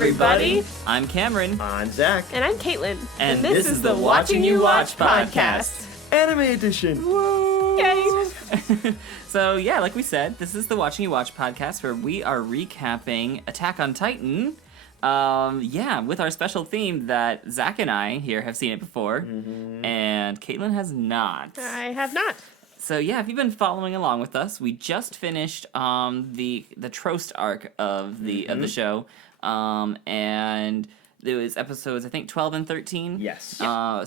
everybody. I'm Cameron. I'm Zach. And I'm Caitlin. And this is the Watching You Watch podcast. Anime edition. Woo! Yay! So, yeah, like we said, this is the Watching You Watch podcast where we are recapping Attack on Titan. With our special theme that Zach and I here have seen it before, and Caitlin has not. I have not. So yeah, if you've been following along with us, we just finished the Trost arc of the show, and it was episodes I think 12 and 13. Yes.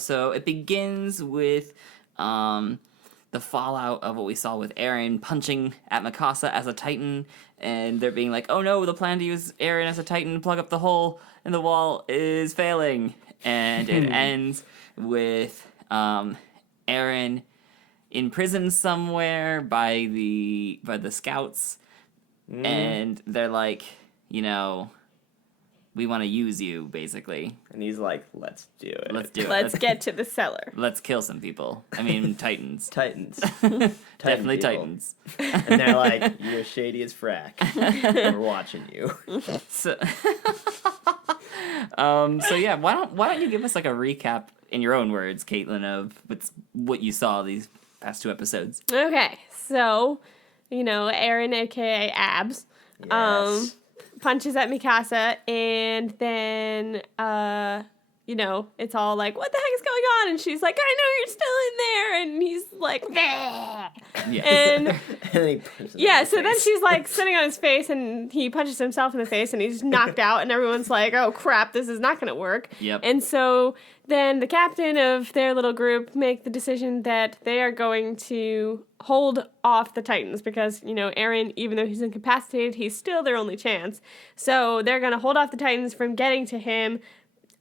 So it begins with the fallout of what we saw with Eren punching at Mikasa as a Titan, and they're being like, "Oh no, the plan to use Eren as a Titan to plug up the hole in the wall is failing," and it ends with Eren in prison somewhere by the scouts, and they're like, we want to use you, basically. And he's like, let's do it. Let's do it. Let's get to the cellar. Let's kill some people. I mean, Titans. Titans. Definitely people. Titans. And they're like, you're shady as frack. We're watching you. So, yeah, why don't you give us like a recap in your own words, Caitlin, of what you saw these past 2 episodes? Okay, so, Eren, a.k.a. Abs, Yes. punches at Mikasa, and then, it's all like, what the heck is going on? And she's like, I know you're still in there. And he's like, "Bleh." Yes. And And then he punches him in yeah, the so then face. she's like sitting on his face, and he punches himself in the face, and he's knocked out, and everyone's like, oh crap, this is not going to work. Yep. And so then the captain of their little group make the decision that they are going to hold off the Titans because, Eren, even though he's incapacitated, he's still their only chance. So they're going to hold off the Titans from getting to him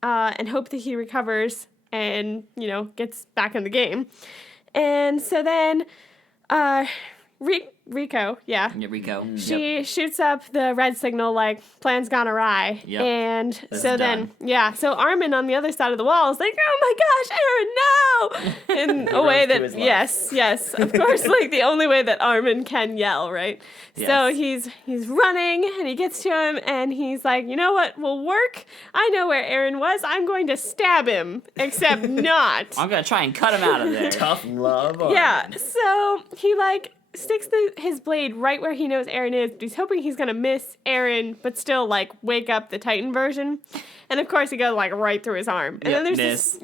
and hope that he recovers and, gets back in the game. And so then Rico, yeah. Yeah, Rico. She shoots up the red signal like plan's gone awry. Yep. And That's so done. then, so Armin on the other side of the wall is like, oh my gosh, Eren, no! In a way rose to that, his life. yes, of course, like the only way that Armin can yell, right? So Yes. he's running and he gets to him and he's like, you know what will work? I know where Eren was. I'm going to stab him, except not. I'm gonna try and cut him out of there. Tough love. Yeah, so he sticks his blade right where he knows Eren is, but he's hoping he's gonna miss Eren, but still wake up the Titan version. And of course he goes right through his arm. And then there's miss.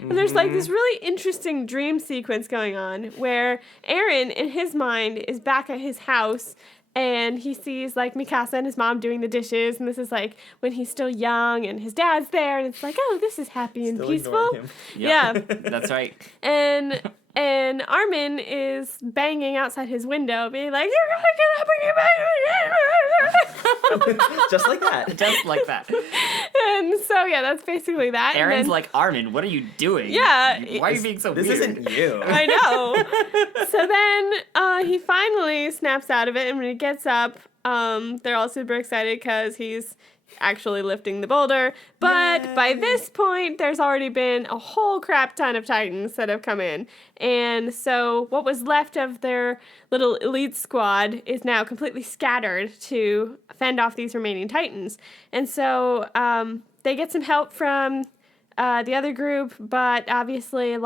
and there's this really interesting dream sequence going on where Eren in his mind is back at his house. And he sees, Mikasa and his mom doing the dishes, and this is, when he's still young, and his dad's there, and it's like, oh, this is happy and Still peaceful. ignoring him. Yeah. That's right. And Armin is banging outside his window, being like, you're gonna get up and get back. Just like that. Just like that. And so, yeah, that's basically that. And Eren's then- like, Armin, what are you doing? Yeah. Why are you being so This weird? isn't you. I know. So then he finally snaps out of it, and when he gets up, they're all super excited because he's actually lifting the boulder. But by this point, there's already been a whole crap ton of Titans that have come in. And so what was left of their little elite squad is now completely scattered to fend off these remaining Titans. And so they get some help from the other group, but obviously,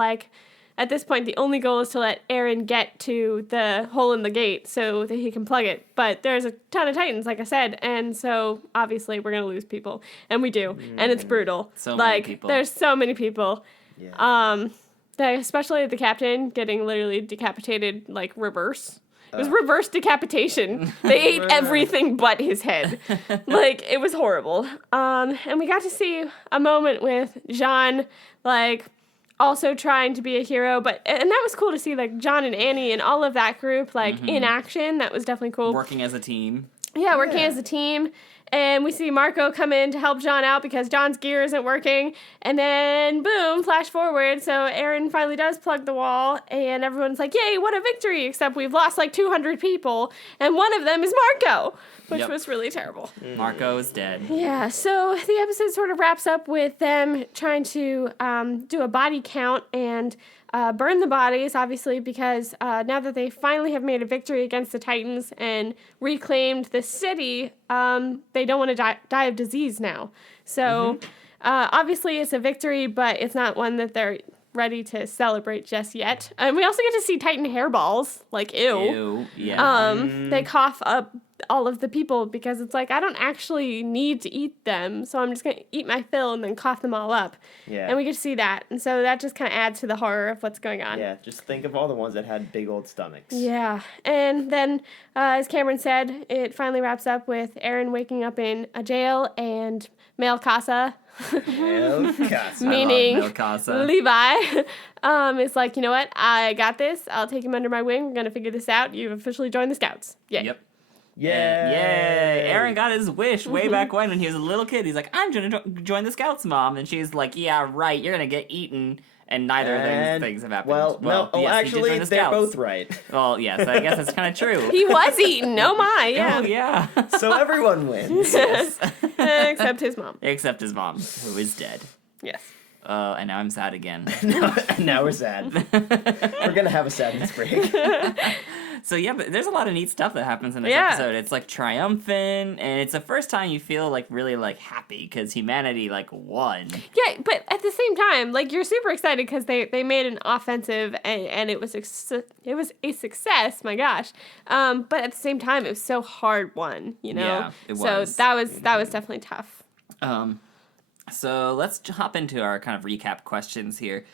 at this point, the only goal is to let Eren get to the hole in the gate so that he can plug it. But there's a ton of Titans, like I said, and so obviously we're gonna lose people, and we do, and it's brutal. So many people. There's so many people. Yeah. Especially the captain getting literally decapitated, reverse. It was reverse decapitation. They ate everything but his head. It was horrible. And we got to see a moment with Jean, also trying to be a hero, and that was cool to see, John and Annie and all of that group, in action. That was definitely cool. Working as a team. Yeah, working as a team. And we see Marco come in to help John out because John's gear isn't working. And then, boom, flash forward. So Eren finally does plug the wall. And everyone's like, yay, what a victory. Except we've lost 200 people. And one of them is Marco, which was really terrible. Marco is dead. Yeah, so the episode sort of wraps up with them trying to do a body count. And burn the bodies, obviously, because now that they finally have made a victory against the Titans and reclaimed the city, they don't want to die of disease now. So obviously it's a victory, but it's not one that they're ready to celebrate just yet. And we also get to see Titan hairballs. Like, ew. Ew, yeah. They cough up all of the people because it's like, I don't actually need to eat them, so I'm just going to eat my fill and then cough them all up. Yeah. And we get to see that. And so that just kind of adds to the horror of what's going on. Yeah, just think of all the ones that had big old stomachs. Yeah. And then, as Cameron said, it finally wraps up with Eren waking up in a jail and Male Casa, El Casa. meaning Male Casa. Levi, is like, you know what? I got this. I'll take him under my wing. We're going to figure this out. You've officially joined the Scouts. Yay. Yep. Yay! Yay! Aaron got his wish way back when he was a little kid. He's like, I'm gonna join the Scouts, Mom. And she's like, yeah, right, you're gonna get eaten. And neither of those things have happened. Well, no, yes, actually, they're both right. Well, yes, I guess that's kind of true. He was eaten. Oh my, yeah. Oh, yeah. So everyone wins. Yes. Except his mom. Except his mom, who is dead. Yes. And now I'm sad again. now we're sad. We're gonna have a sadness break. So yeah, but there's a lot of neat stuff that happens in this Yeah. episode. It's like triumphant, and it's the first time you feel like really like happy because humanity like won. Yeah, but at the same time, like, you're super excited because they made an offensive and it was a success. My gosh, but at the same time, it was so hard won. You know, Yeah, it so was. that was definitely tough. So let's hop into our kind of recap questions here.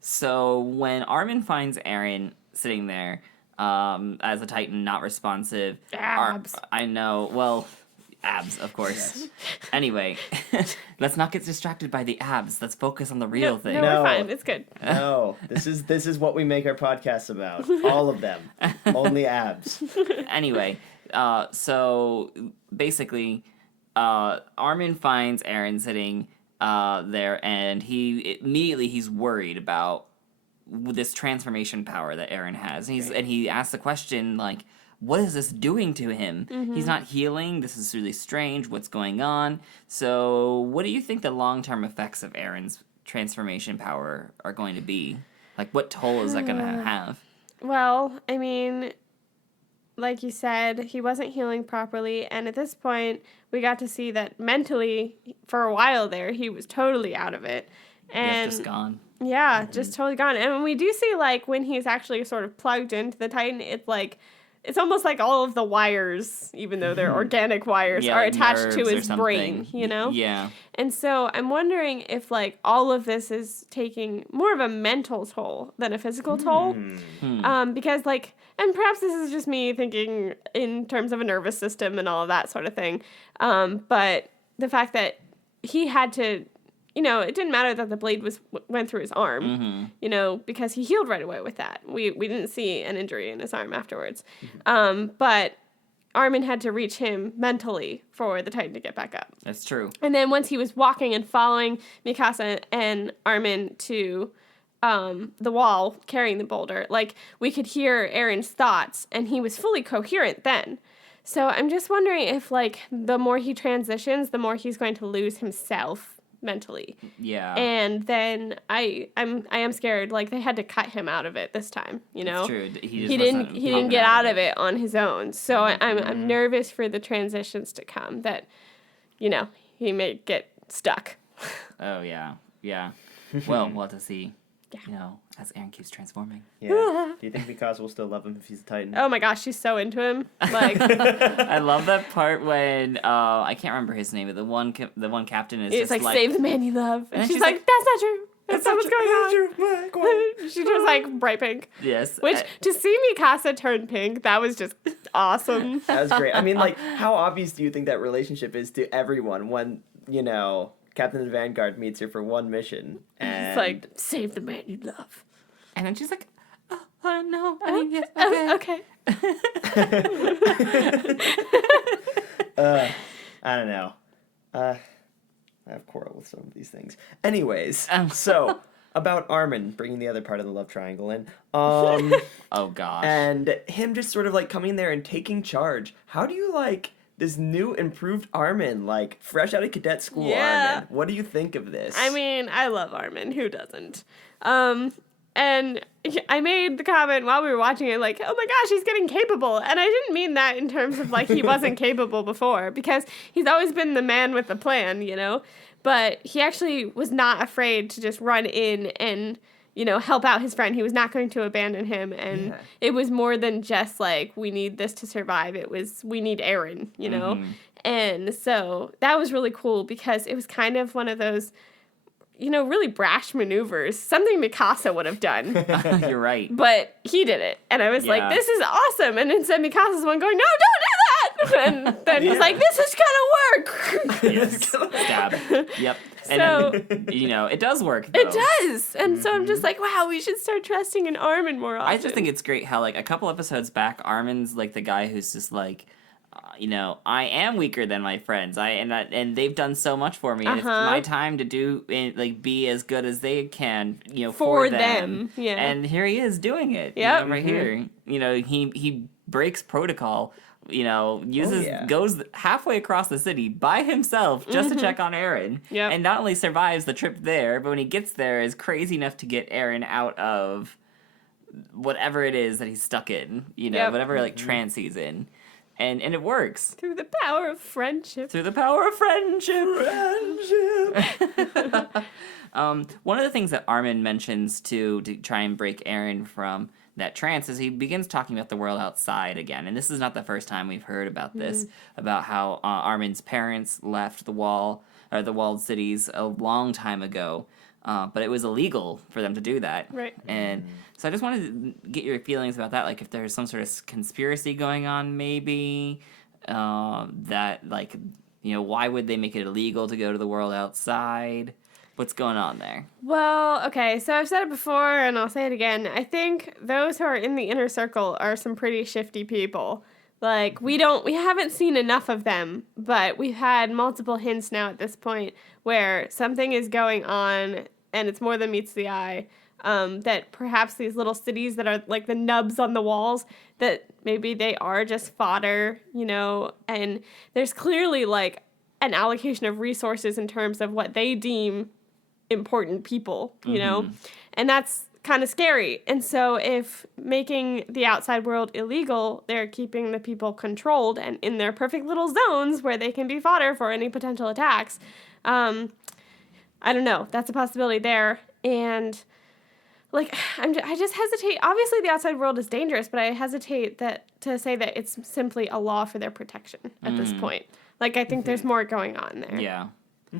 So when Armin finds Eren sitting there as a Titan, not responsive. Abs. I know. Well, abs, of course. Yes. Anyway, let's not get distracted by the abs. Let's focus on the real thing. No, No. we're fine. It's good. No, this is what we make our podcasts about. All of them. Only abs. Anyway, so basically, Armin finds Eren sitting there, and he's worried about this transformation power that Eren has, and he asks the question like, what is this doing to him? He's not healing. This is really strange. What's going on? So, what do you think the long-term effects of Eren's transformation power are going to be? Like, what toll is that going to have? Well, I mean, like you said, he wasn't healing properly, and at this point, we got to see that mentally, for a while there, he was totally out of it. And Just gone. yeah, just totally gone. And we do see, like, when he's actually sort of plugged into the Titan, it's like, it's almost like all of the wires, even though they're organic wires, Yeah, are like attached to nerves or his brain, something. you know? Yeah. And so I'm wondering if, like, all of this is taking more of a mental toll than a physical toll. Because, like, and perhaps this is just me thinking in terms of a nervous system and all of that sort of thing. But the fact that he had to, you know, it didn't matter that the blade went through his arm, you know, because he healed right away with that. We didn't see an injury in his arm afterwards. But Armin had to reach him mentally for the Titan to get back up. That's true. And then once he was walking and following Mikasa and Armin to the wall carrying the boulder, like, we could hear Eren's thoughts, and he was fully coherent then. So I'm just wondering if, like, the more he transitions, the more he's going to lose himself mentally. Yeah. And then I am scared, like, they had to cut him out of it this time, you know? It's true. He didn't get out of it on his own. So I'm nervous for the transitions to come, that, you know, he may get stuck. Oh, yeah. Yeah. Well, we'll have to see, you know, as Eren keeps transforming. Yeah. Do you think Mikasa will still love him if he's a Titan? Oh my gosh, she's so into him. Like, I love that part when, I can't remember his name, but the one captain is it's just like, save the man you love. And she's she's like, like, that's not true. That's not what's going on. on. She was like bright pink. Yes. Which, to see Mikasa turn pink, that was just awesome. That was great. I mean, like, how obvious do you think that relationship is to everyone when, you know, Captain of the Vanguard meets her for one mission? And It's like, save the man you love. And then she's like, oh no, I mean, yes, okay. Okay. I don't know. I have quarrel with some of these things. Anyways, so about Armin bringing the other part of the love triangle in, Oh gosh. and him just sort of like coming there and taking charge. How do you like this new improved Armin, like fresh out of cadet school Yeah. Armin? What do you think of this? I mean, I love Armin. Who doesn't? And I made the comment while we were watching it, like, oh my gosh, he's getting capable. And I didn't mean that in terms of, like, he wasn't capable before, because he's always been the man with the plan, you know? But he actually was not afraid to just run in and, you know, help out his friend. He was not going to abandon him. And it was more than just, like, we need this to survive. It was, we need Eren, you know? Mm-hmm. And so that was really cool, because it was kind of one of those, you know, really brash maneuvers, something Mikasa would have done. You're right. But he did it. And I was like, Yeah. this is awesome. And instead Mikasa's the one going, no, don't do that. And then was like, this is going to work. Yes. Stab. Yep. So- And, you know, it does work, though. It does. And so I'm just like, wow, we should start trusting in Armin more often. I just think it's great how, like, a couple episodes back, Armin's, like, the guy who's just, like, you know, I am weaker than my friends. And they've done so much for me. And it's my time to do, like, be as good as they can, you know, for them. Yeah. And here he is doing it. Yep. You know, right here. You know, he breaks protocol, you know, goes halfway across the city by himself just to check on Eren. Yep. And not only survives the trip there, but when he gets there is crazy enough to get Eren out of whatever it is that he's stuck in, you know, whatever, like, trance he's in. And it works. Through the power of friendship. Through the power of friendship. One of the things that Armin mentions to try and break Eren from that trance is he begins talking about the world outside again. And this is not the first time we've heard about this, about how Armin's parents left the walled cities a long time ago. But it was illegal for them to do that. Right. And so I just wanted to get your feelings about that. Like, if there's some sort of conspiracy going on, maybe, that, like, you know, why would they make it illegal to go to the world outside? What's going on there? Well, okay, so I've said it before, and I'll say it again. I think those who are in the inner circle are some pretty shifty people. Like, we haven't seen enough of them, but we've had multiple hints now at this point where something is going on, and it's more than meets the eye, that perhaps these little cities that are like the nubs on the walls, that maybe they are just fodder, you know, and there's clearly, like, an allocation of resources in terms of what they deem important people, you know, and that's kind of scary. And so if making the outside world illegal, they're keeping the people controlled and in their perfect little zones where they can be fodder for any potential attacks. I don't know. That's a possibility there. And, like, I just hesitate. Obviously, the outside world is dangerous, but I hesitate to say that it's simply a law for their protection at this point. Like, I think there's more going on there. Yeah.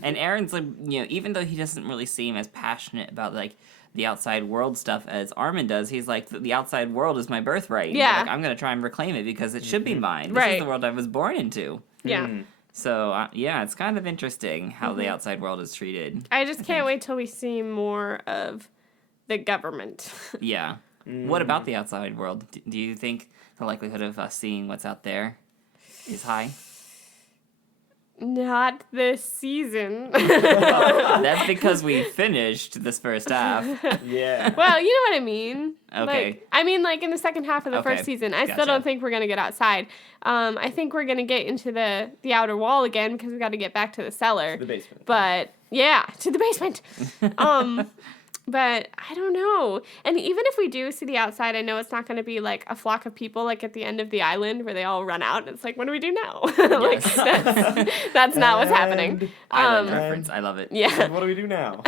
And Eren's, like, you know, even though he doesn't really seem as passionate about, like, the outside world stuff as Armin does, he's like, the outside world is my birthright. Yeah. Like, I'm going to try and reclaim it because it should be mine. This Right. is the world I was born into. Yeah. So, yeah, it's kind of interesting how the outside world is treated. I just can't wait till we see more of the government. Yeah. What about the outside world? Do you think the likelihood of us seeing what's out there is high? Not this season. That's because we finished this first half. Yeah. Well, you know what I mean. Okay. Like, I mean, like, in the second half of the Okay, first season. I gotcha. still don't think we're going to get outside. I think we're going to get into the outer wall again because we got to get back to the cellar. The basement. But, yeah, to the basement. But I don't know. And even if we do see the outside, I know it's not going to be like a flock of people like at the end of the island where they all run out. And it's like, what do we do now? Like, that's not what's happening. Island reference. I love it. Yeah. What do we do now?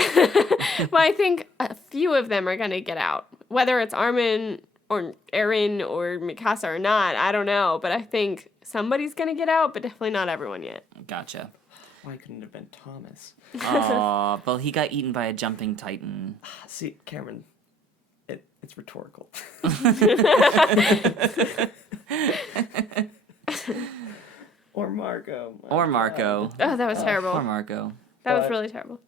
Well, I think a few of them are going to get out. Whether it's Armin or Eren or Mikasa or not, I don't know. But I think somebody's going to get out, but definitely not everyone yet. Gotcha. Why couldn't it have been Thomas? Aw, well, he got eaten by a jumping titan. See, Cameron, it's rhetorical. Or Marco. Or Marco. Oh, that was terrible. Or Marco. That was But- really terrible.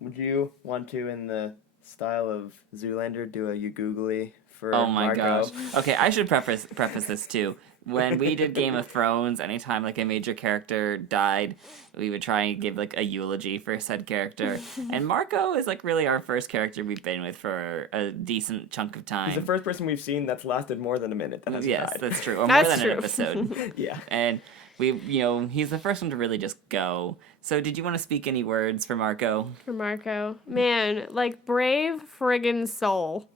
Would you want to, in the style of Zoolander, do a you googly for Oh my Marco? gosh. Okay, I should preface this too. When we did Game of Thrones, anytime like a major character died, we would try and give like a eulogy for said character. And Marco is like really our first character we've been with for a decent chunk of time. He's the first person we've seen that's lasted more than a minute that has Yes, died. that's true. Or That's more than true. an episode. Yeah. And He's the first one to really just go. So did you want to speak any words for Marco? For Marco. Man, like, brave friggin' soul.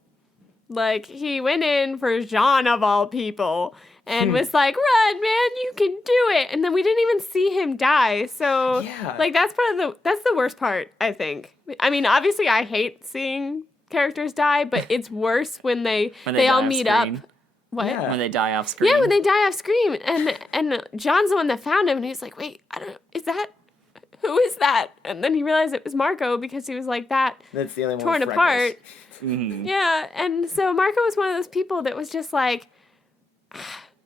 Like, he went in for Jean of all people and was like, run, man, you can do it. And then we didn't even see him die. So, like, that's the worst part, I think. I mean, obviously, I hate seeing characters die, but it's worse when they all meet up. What? Yeah. When they die off screen. Yeah, when they die off screen. And John's the one that found him, and he's like, wait, who is that? And then he realized it was Marco because he was like that. That's the only one torn with apart. Mm-hmm. Yeah, and so Marco was one of those people that was just like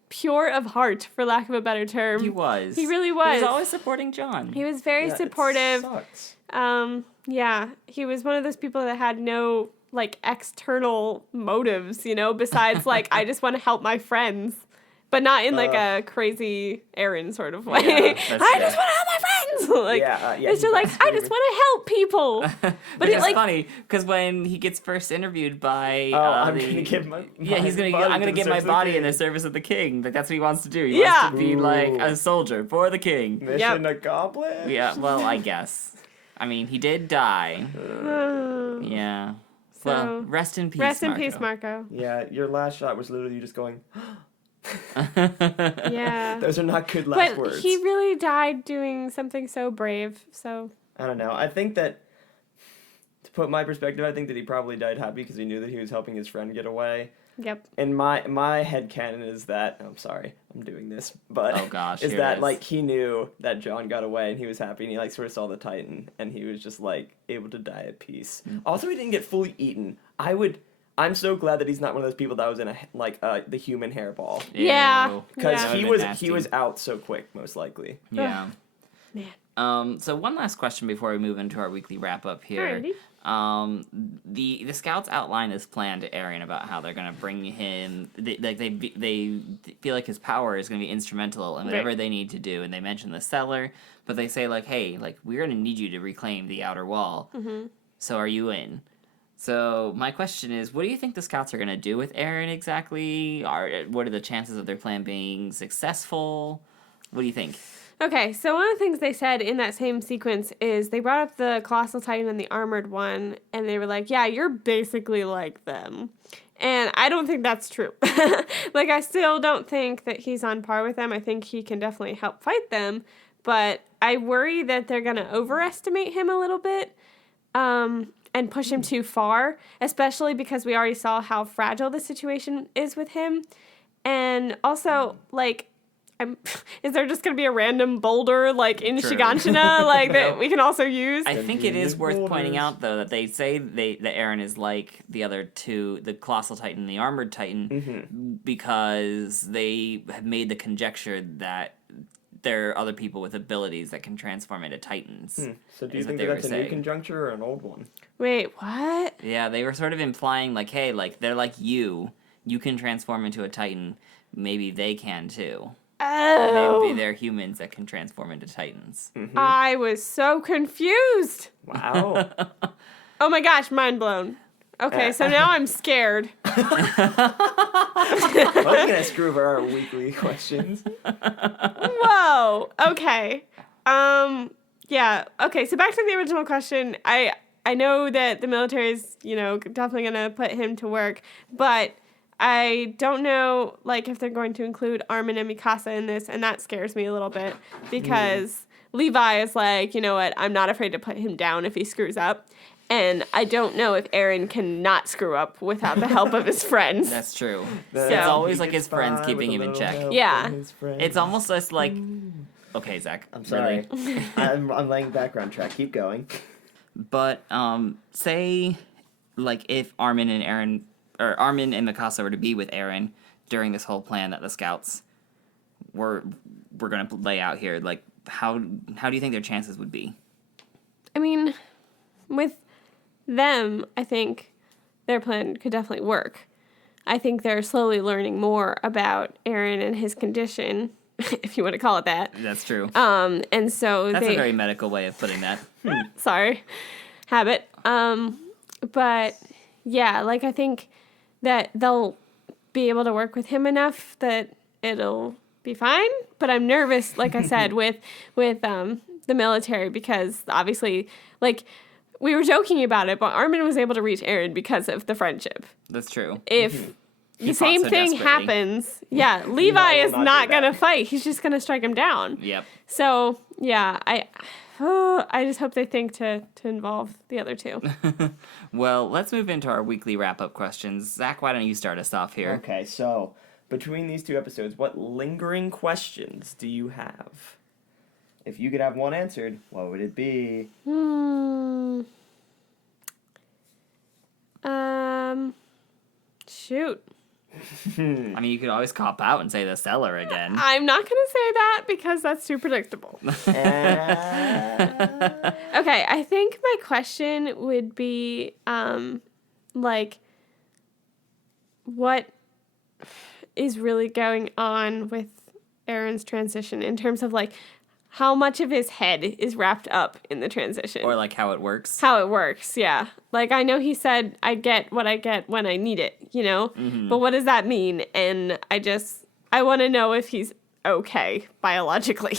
pure of heart, for lack of a better term. He was. He really was. He was always supporting John. He was very supportive. It sucks. Yeah, he was one of those people that had no like external motives, besides like I just want to help my friends, but not in like a crazy Aaron sort of way. Yeah, I just want to help my friends. Like it's just like I just want to help people. But it's funny because when he gets first interviewed by I'm gonna give my I'm gonna give my body in the service of the king. Like that's what he wants to do. He wants to be like a soldier for the king. Mission accomplished. Yeah, well, I guess. I mean, he did die. Yeah. So, well, rest in peace, Rest in Marco. peace, Marco. Yeah, your last shot was literally you just going. Yeah. Those are not good last words. But he really died doing something so brave. So I don't know. I think that, to put my perspective, I think that he probably died happy because he knew that he was helping his friend get away. Yep. And my headcanon is that I'm sorry, I'm doing this, but oh gosh, is that like he knew that John got away and he was happy and he like sort of saw the Titan and he was just like able to die at peace. Mm-hmm. Also, he didn't get fully eaten. I'm so glad that he's not one of those people that was in the human hairball. Yeah. Because Yeah. he was out so quick, most likely. Yeah. Man. So one last question before we move into our weekly wrap up here. Alrighty. The scouts outline this plan to Aaron about how they're gonna bring him. They feel like his power is gonna be instrumental in whatever they need to do, and they mention the cellar, but they say like, hey, like we're gonna need you to reclaim the outer wall. Mm-hmm. So are you in? So my question is, what do you think the scouts are gonna do with Aaron exactly? What are the chances of their plan being successful? What do you think? Okay, so one of the things they said in that same sequence is they brought up the Colossal Titan and the Armored One, and they were like, yeah, you're basically like them. And I don't think that's true. Like, I still don't think that he's on par with them. I think he can definitely help fight them, but I worry that they're going to overestimate him a little bit and push him too far, especially because we already saw how fragile the situation is with him. And also, like, is there just going to be a random boulder, like, in True. Shiganshina, like, that we can also use? I think it is worth pointing out, though, that they say that Aaron is like the other two, the Colossal Titan and the Armored Titan, because they have made the conjecture that there are other people with abilities that can transform into Titans. So do you think that's a new conjuncture or an old one? Wait, what? Yeah, they were sort of implying, like, hey, like, they're like you. You can transform into a Titan. Maybe they can, too. Oh. Maybe they're humans that can transform into Titans. I was so confused. Wow. Oh my gosh, mind blown. Okay, so now I'm scared. I was going to screw over our weekly questions. Whoa. Okay. Yeah. Okay, so back to the original question. I know that the military is, definitely going to put him to work, but I don't know, like, if they're going to include Armin and Mikasa in this, and that scares me a little bit, because Levi is like, you know what, I'm not afraid to put him down if he screws up, and I don't know if Aaron can not screw up without the help of his friends. That's true. So It's always like his friends keeping him in check. Yeah. It's almost just like... Okay, Zach. I'm sorry. Really? I'm laying background track. Keep going. But, say, like, if Armin and Mikasa were to be with Aaron during this whole plan that the scouts were going to lay out here, like, how do you think their chances would be? I mean, with them, I think their plan could definitely work. I think they're slowly learning more about Aaron and his condition, if you want to call it that. That's true. And so That's a very medical way of putting that. Sorry. Habit. But yeah, like, I think that they'll be able to work with him enough that it'll be fine. But I'm nervous, like I said, with the military because obviously, like, we were joking about it, but Armin was able to reach Eren because of the friendship. That's true. If the fought same so thing desperately. happens, Levi is will not not do going to that. fight. He's just going to strike him down. Yep. So, yeah, I just hope they think to involve the other two. Well, let's move into our weekly wrap-up questions. Zach, why don't you start us off here? Okay, so between these two episodes, what lingering questions do you have? If you could have one answered, what would it be? Shoot. I mean, you could always cop out and say the cellar again. I'm not going to say that because that's too predictable. Okay, I think my question would be, like, what is really going on with Eren's transition in terms of, like, how much of his head is wrapped up in the transition? Or, like, how it works. How it works, yeah. Like, I know he said, I get what I get when I need it, you know? Mm-hmm. But what does that mean? And I want to know if he's okay biologically.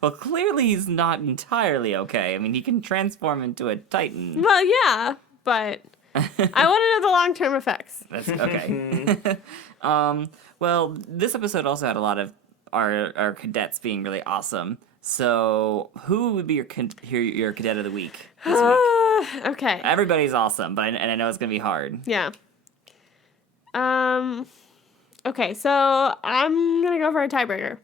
Well, clearly he's not entirely okay. I mean, he can transform into a titan. Well, yeah, but I want to know the long-term effects. That's okay. Well, this episode also had a lot of our cadets being really awesome. So, who would be your cadet of the week this week? Okay. Everybody's awesome, and I know it's gonna be hard. Yeah. Okay, so I'm gonna go for a tiebreaker.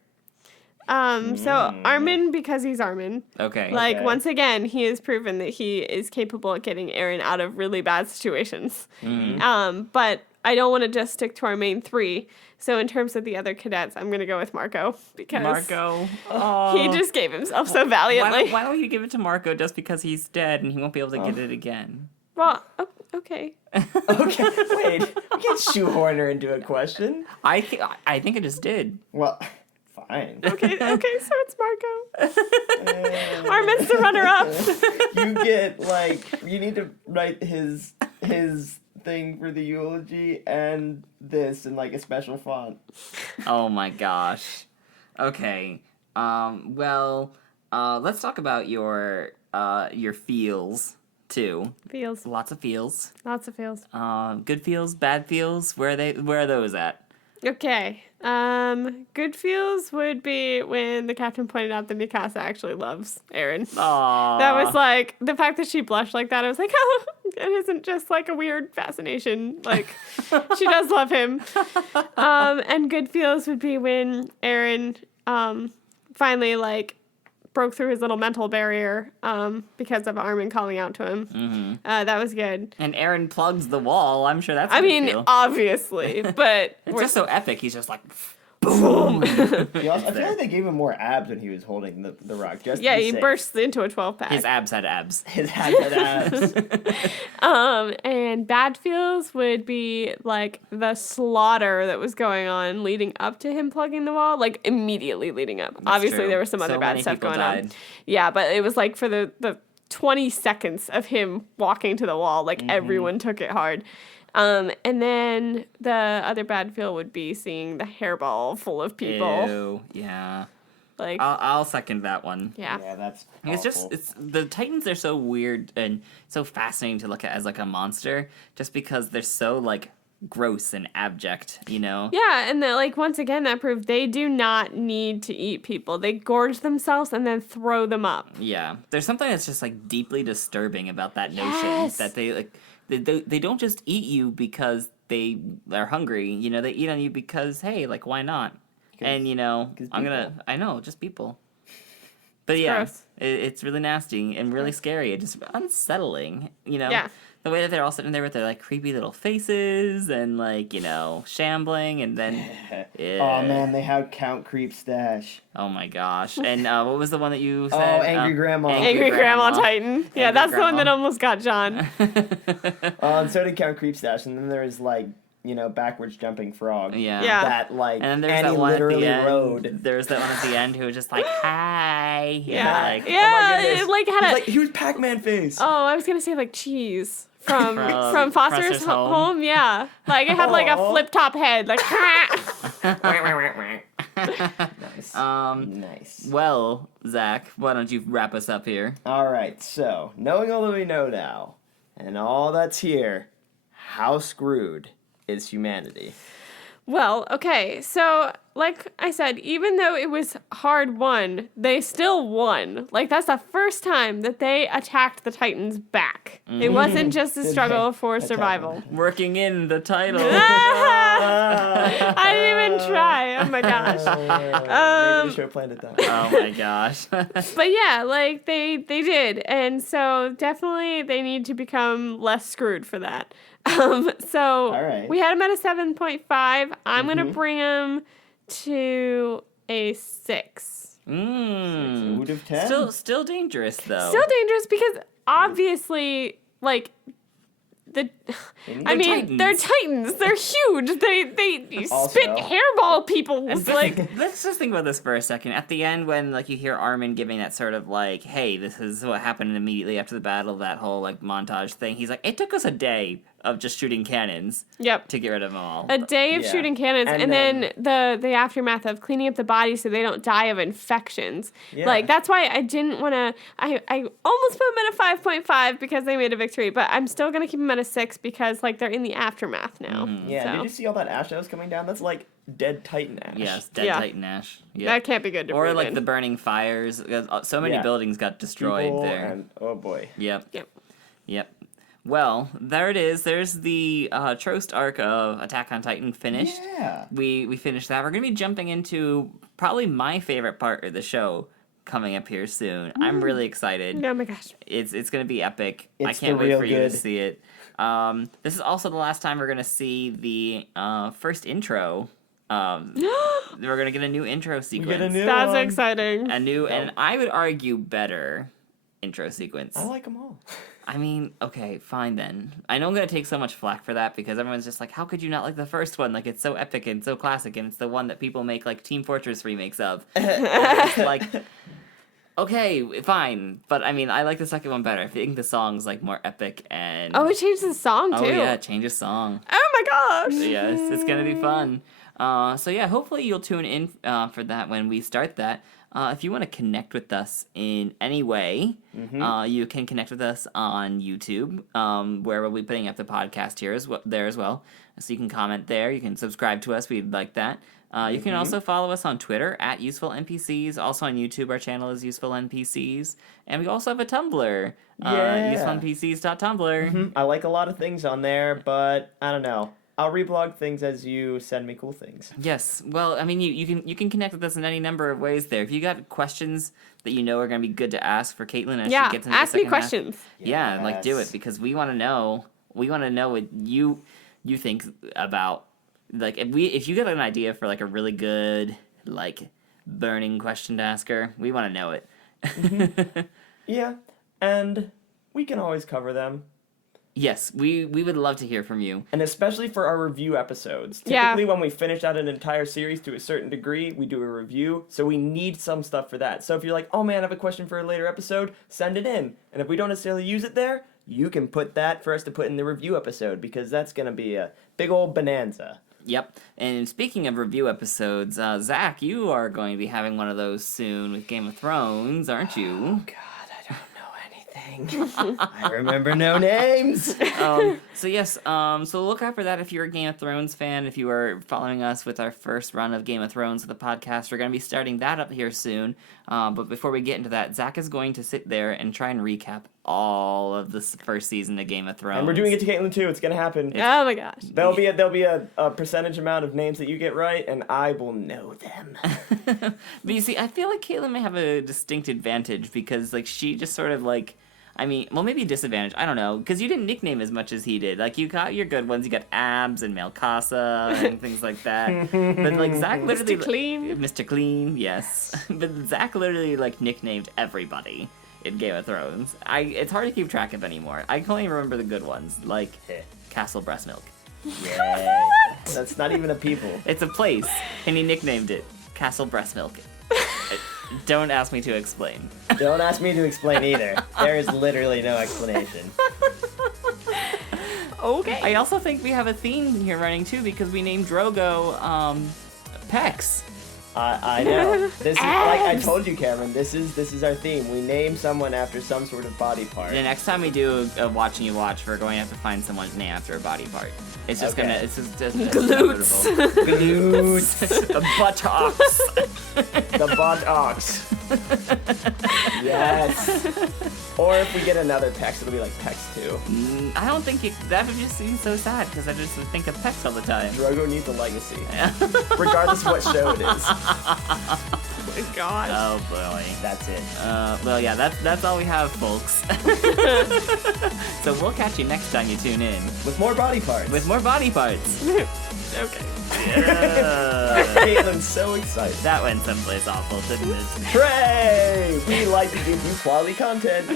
So Armin, because he's Armin. Okay. Like, Okay. once again, he has proven that he is capable of getting Eren out of really bad situations. But I don't want to just stick to our main three. So in terms of the other cadets, I'm going to go with Marco. Because Marco. he just gave himself so valiantly. Why don't you give it to Marco just because he's dead and he won't be able to get it again? Well, okay. Okay, wait. We can't shoehorn her into a question. I think I just did. Well, fine. Okay, so it's Marco. Armin's the runner-up. You get, like, you need to write his thing for the eulogy and this in, like, a special font. Oh my gosh. Okay. Well, let's talk about your feels too. Feels. Lots of feels. Lots of feels. Good feels, bad feels. Where are those at? Okay. Good feels would be when the captain pointed out that Mikasa actually loves Eren. Aww. That was like, the fact that she blushed like that, I was like, oh, it isn't just like a weird fascination. Like, she does love him. And good feels would be when Eren finally, like, broke through his little mental barrier because of Armin calling out to him. Mm-hmm. That was good. And Eren plugs the wall. I'm sure that's a I good mean, feel. obviously, but It's just so epic. He's just like, boom. I feel like they gave him more abs when he was holding the rock. Just Yeah, to be he safe. bursts into a 12-pack. his abs had abs. His abs. And bad feels would be like the slaughter that was going on leading up to him plugging the wall, like immediately leading up. Obviously, true. there was some So other bad many stuff people going died. on. Yeah, but it was like for the 20 seconds of him walking to the wall, like everyone took it hard. And then the other bad feel would be seeing the hairball full of people. Ew, yeah. Like, I'll second that one. yeah. Yeah, that's It's just awful. the Titans are so weird and so fascinating to look at as like a monster, just because they're so like gross and abject, you know? Yeah, and that, like, once again, that proved they do not need to eat people. They gorge themselves and then throw them up. Yeah, there's something that's just like deeply disturbing about that notion Yes. that they like they don't just eat you because they are hungry. You know, they eat on you because hey, like why not? And you know, I know, just people. But yeah, gross. it's really nasty and really scary and just unsettling. You know, Yeah. the way that they're all sitting there with their like creepy little faces and like, you know, shambling and then Oh man, they had Count Creep Stash. oh my gosh. And what was the one that you Oh, said? Angry Grandma. Angry Grandma Titan. Yeah, Angry that's the one Grandma. that almost got John. And so did Count Creep Stash, and then there was like, you know, backwards jumping frog. Yeah. Yeah. That like And then there's Annie that one at the literally end. rode. There's that one at the end who was just like, "Hi." Yeah. Like, Yeah, goodness. it like had He's a... like, he was Pac-Man face. Oh, I was going to say like cheese from From Foster's Foster's Home. Home. Yeah. Like it had like a Aw. flip-top head. Like, Nice. Well, Zach, why don't you wrap us up here? All right, so knowing all that we know now, and all that's here, how screwed is humanity? Well, okay, so like I said, even though it was hard won, they still won. Like, that's the first time that they attacked the Titans back. It wasn't just a Did struggle they for attack survival. them? Working in the title. I didn't even try. Oh my gosh. Maybe we should have planned it that way. Oh my gosh. But yeah, like they did. And so definitely they need to become less screwed for that. So All right. we had him at a 7.5. I'm going to bring him to a 6. Out of 10. Still dangerous though. Still dangerous because obviously, like, They're Titans. they're Titans. They're huge. They Also- spit hairball people. And Like, let's just think about this for a second. At the end, when like you hear Armin giving that sort of like, "Hey, this is what happened immediately after the battle," that whole like montage thing. He's like, "It took us a day of just shooting cannons yep. to get rid of them all." A day of Yeah. shooting cannons, And and then the aftermath of cleaning up the bodies so they don't die of infections. Yeah. Like, that's why I didn't want to. I almost put them at a 5.5 because they made a victory, but I'm still gonna keep them at a 6 because like they're in the aftermath now. Yeah, so. did you see all that ash that was coming down? That's like dead Titan ash. Yes, dead Yeah. Titan Ash. Yeah. That can't be good to Or breathe like in. the burning fires. So many Yeah. buildings got destroyed People there. and- oh boy. Yep. Yep. Well, there it is. There's the Trost arc of Attack on Titan finished. Yeah. We finished that. We're going to be jumping into probably my favorite part of the show coming up here soon. I'm really excited. Oh my gosh. It's going to be epic. I It's can't the wait real for you to good. see it. This is also the last time we're going to see the first intro. We're going to get a new intro sequence. get a new That's one. exciting. A new, and I would argue better intro sequence. I like them all. I mean, okay, fine then. I know I'm gonna take so much flack for that because everyone's just like, how could you not like the first one? Like, it's so epic and so classic, and it's the one that people make like Team Fortress remakes of. It's like, okay, fine, but I mean, I like the second one better. I think the song's like more epic and. Oh, it changed the song too. Oh yeah, change of song. Oh my gosh. Yes, it's gonna be fun. So yeah, hopefully you'll tune in for that when we start that. If you want to connect with us in any way, you can connect with us on YouTube, where we'll be putting up the podcast here there as well. So you can comment there. You can subscribe to us. We'd like that. You can also follow us on Twitter at UsefulNPCs. Also on YouTube, our channel is Useful NPCs. And we also have a Tumblr, Yeah. usefullnpcs.tumblr. I like a lot of things on there, but I don't know. I'll reblog things as you send me cool things. Yes. Well, I mean, you can connect with us in any number of ways there. If you got questions that you know are going to be good to ask for Caitlin as she Yeah, gets into ask the me second half, questions. yeah, like do it Yes. because we want to know. We want to know what you think about. Like if you get an idea for like a really good like burning question to ask her, we want to know it. Yeah, and we can always cover them. Yes, we would love to hear from you. And especially for our review episodes. Yeah. Typically, when we finish out an entire series to a certain degree, we do a review. So we need some stuff for that. So if you're like, oh man, I have a question for a later episode, send it in. And if we don't necessarily use it there, you can put that for us to put in the review episode because that's going to be a big old bonanza. Yep. And speaking of review episodes, Zach, you are going to be having one of those soon with Game of Thrones, aren't you? God, I don't know anything. I remember no names. So yes, so look out for that if you're a Game of Thrones fan. If you are following us with our first run of Game of Thrones, the podcast, we're going to be starting that up here soon. But before we get into that, Zach is going to sit there and try and recap all of this first season of Game of Thrones. And we're doing it to Caitlin too. It's going to happen. Oh my gosh. There'll be a percentage amount of names that you get right, and I will know them. But you see, I feel like Caitlin may have a distinct advantage because like she just sort of like, I mean, well, maybe a disadvantage. I don't know, because you didn't nickname as much as he did. Like, you got your good ones. You got Abs and Melkasa and things like that. But, like, Zach literally... Mr. Clean. Mr. Clean, yes. But Zach literally, like, nicknamed everybody in Game of Thrones. It's hard to keep track of anymore. I can only remember the good ones, like Castle Breast Milk. Yeah. That's not even a people. It's a place, and he nicknamed it Castle Breast Milk. Don't ask me to explain. Don't ask me to explain either. There is literally no explanation. Okay. I also think we have a theme here running too because we named Drogo Pex. I know. This is like I told you, Cameron. This is our theme. We name someone after some sort of body part. The next time we do a watching you watch, we're going to have to find someone's name after a body part. It's just Okay. it's just Glutes. inevitable. Glutes. Buttocks. The buttocks. Yes. Or if we get another Pex, it'll be like Pex 2. I don't think that would just seem so sad because I just would think of Pex all the time. Drogo needs a legacy. Regardless of what show it is. Oh my gosh. Oh boy. That's it. Well, yeah, that's all we have, folks. So we'll catch you next time you tune in With more body parts. with more body parts. Okay. Caitlin's so excited. That went someplace awful, didn't it? Hooray! We like to give you quality content.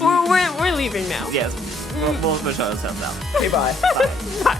We're leaving now. Yes, we'll show ourselves out. Okay, bye. Bye.